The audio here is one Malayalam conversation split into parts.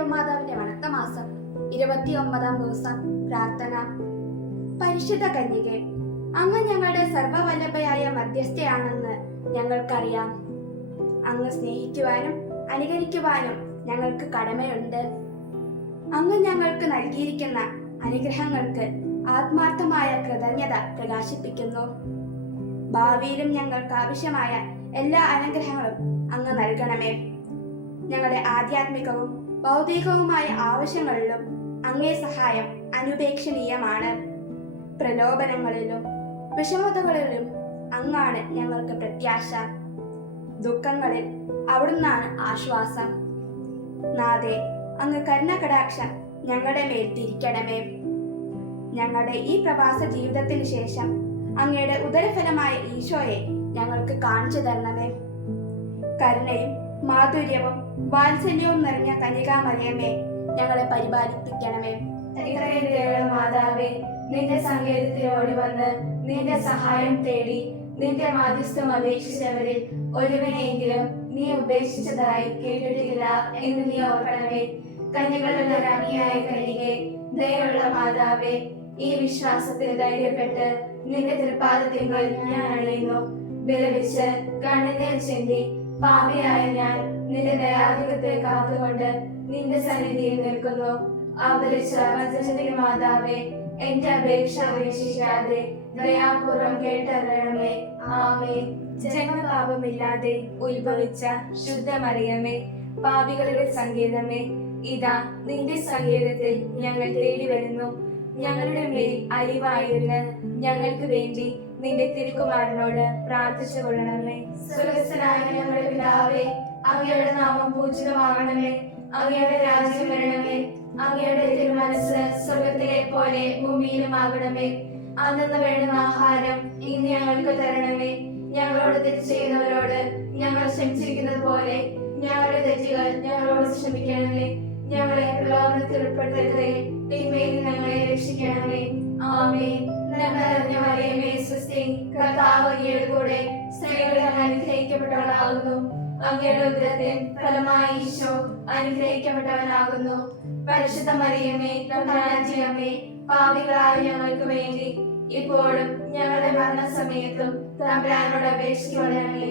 ദേവമാതാവിന്റെ വണക്കമാസം 29-ാം ദിവസം പ്രാർത്ഥന. പരിശുദ്ധ കന്യകെ, അങ്ങ് ഞങ്ങളുടെ സർവ്വവല്ലഭയായ മധ്യസ്ഥയാണെന്ന് ഞങ്ങൾക്കറിയാം. അങ്ങ് സ്നേഹിക്കുവാനും അനുകരിക്കുവാനും ഞങ്ങൾക്ക് കടമയുണ്ട്. അങ്ങ് ഞങ്ങൾക്ക് നൽകിയിരിക്കുന്ന അനുഗ്രഹങ്ങൾക്ക് ആത്മാർത്ഥമായ കൃതജ്ഞത പ്രകാശിപ്പിക്കുന്നു. ഭാവിയിലും ഞങ്ങൾക്ക് ആവശ്യമായ എല്ലാ അനുഗ്രഹങ്ങളും അങ്ങ് നൽകണമേ. ഞങ്ങളുടെ ആധ്യാത്മികവും ഭൗതികവുമായ ആവശ്യങ്ങളിലും അങ്ങേ സഹായം അനുപേക്ഷണീയമാണ്. പ്രലോഭനങ്ങളിലും വിഷമതകളിലും അങ്ങാണ് ഞങ്ങൾക്ക് പ്രത്യാശ. ദുഃഖങ്ങളിൽ അവിടുന്നാണ് ആശ്വാസം. നാഥേ, അങ്ങ് കരുണകടാക്ഷം ഞങ്ങളുടെ മേൽ തിരിക്കണമേ. ഞങ്ങളുടെ ഈ പ്രവാസ ജീവിതത്തിന് ശേഷം അങ്ങയുടെ ഉദരഫലമായ ഈശോയെ ഞങ്ങൾക്ക് കാണിച്ചു തരണമേ. കരുണയും മാധുര്യവും വാത്സല്യവും നിറഞ്ഞ കന്യകാമറിയമേ, ഞങ്ങളെ പരിപാലിപ്പിക്കണമേ. മാതാവേ, നിന്റെ സങ്കേതത്തിൽ ഓടി വന്ന് നിന്റെ സഹായം തേടി നിന്റെ മാധ്യസ്ഥം അപേക്ഷിച്ചവരിൽ ഒരുവനെയെങ്കിലും നീ ഉപേക്ഷിച്ചതായി കേട്ടിട്ടില്ല എന്ന് നീ ഓർക്കണമേ. കന്യകളുടെ രാജ്ഞിയായ കന്യകേ, ദയുള്ള മാതാവേ, ഈ വിശ്വാസത്തിൽ ധൈര്യപ്പെട്ട് നിന്റെ തൃപ്പാദത്തിങ്കൾ ഞാൻ അണയുന്നു. വിലപിച്ച് കണ്ണുനീർ ചിന്തി പാപിയായ ഞാൻ നിന്റെ ദയാധികത്തെ കാത്തുകൊണ്ട് നിന്റെ സന്നിധിയിൽ നിൽക്കുന്നു. അവതരിച്ച വചനത്തിന്റെ മാതാവേ, എന്റെ അപേക്ഷ ഉപേക്ഷിക്കാതെ ദയാപൂർവം കേട്ടറിയണമേ. ആമേൻ. ജന്മപാപമില്ലാതെ ഉത്ഭവിച്ച ശുദ്ധമറിയമേ, പാപികളുടെ സങ്കേതമേ, ഇതാ നിന്റെ സങ്കേതത്തിൽ ഞങ്ങൾ തേടി വരുന്നു. ഞങ്ങളുടെ മേൽ അലിവായിരുന്ന് ഞങ്ങൾക്ക് വേണ്ടി നിന്റെ തിരുക്കുമാരനോട് പ്രാർത്ഥിച്ചു കൊള്ളണമേ. സ്വർഗസ്ഥനായ ഞങ്ങളുടെ പിതാവേ, അങ്ങയുടെ നാമം പൂജിതമാകണമേ. അങ്ങയുടെ രാജ്യം വരണമേ. അങ്ങയുടെ തിരുമനസ് സ്വർഗത്തിലെ പോലെ ഭൂമിയിലുമാകണമേ. അന്നു വേണ്ടുന്ന ആഹാരം ഇന്ന് ഞങ്ങൾക്ക് തരണമേ. ഞങ്ങളോട് തെറ്റ് ചെയ്യുന്നവരോട് ഞങ്ങൾ ക്ഷമിച്ചിരിക്കുന്നത് പോലെ ഞങ്ങളുടെ തെറ്റുകൾ ഞങ്ങളോട് ക്ഷമിക്കണമേ. ഞങ്ങളെ പ്രലോഭനത്തിൽ ഉൾപ്പെടുത്തരുതേ, തിന്മയിൽ ഞങ്ങളെ രക്ഷിക്കണമേ. ആമേൻ. നന്മ മറിയമേ, സ്വസ്തി, കർത്താവ് അങ്ങയുടെ കൂടെ സ്ത്രീകളിൽ അനുഗ്രഹിക്കപ്പെട്ടവളാകുന്നു. അങ്ങയുടെ ഉദരത്തിൻ ഫലമായി ഈശോ അനുഗ്രഹിക്കപ്പെട്ടവനാകുന്നു. പരിശുദ്ധ മറിയമേ, തമ്പുരാന്റെ അമ്മേ, പാപികളായ ഞങ്ങൾക്ക് വേണ്ടി ഇപ്പോഴും ഞങ്ങളുടെ മരണസമയത്തും തമ്പുരാനോട് അപേക്ഷിക്കണമേ.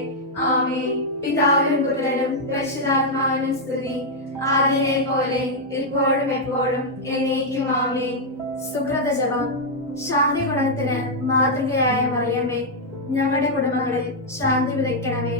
ആമേൻ. പിതാവിനും പുത്രനും പരിശുദ്ധാത്മാവിനും സ്തുതി, ആദിയിലെ പോലെ ഇപ്പോഴും എപ്പോഴും എന്നേക്കും. ആമേൻ. സുകൃത ജപം. ശാന്തി ഗുണത്തിന് മാതൃകയായ മറിയമേ, ഞങ്ങളുടെ കുടുംബങ്ങളിൽ ശാന്തി വിതയ്ക്കണമേ.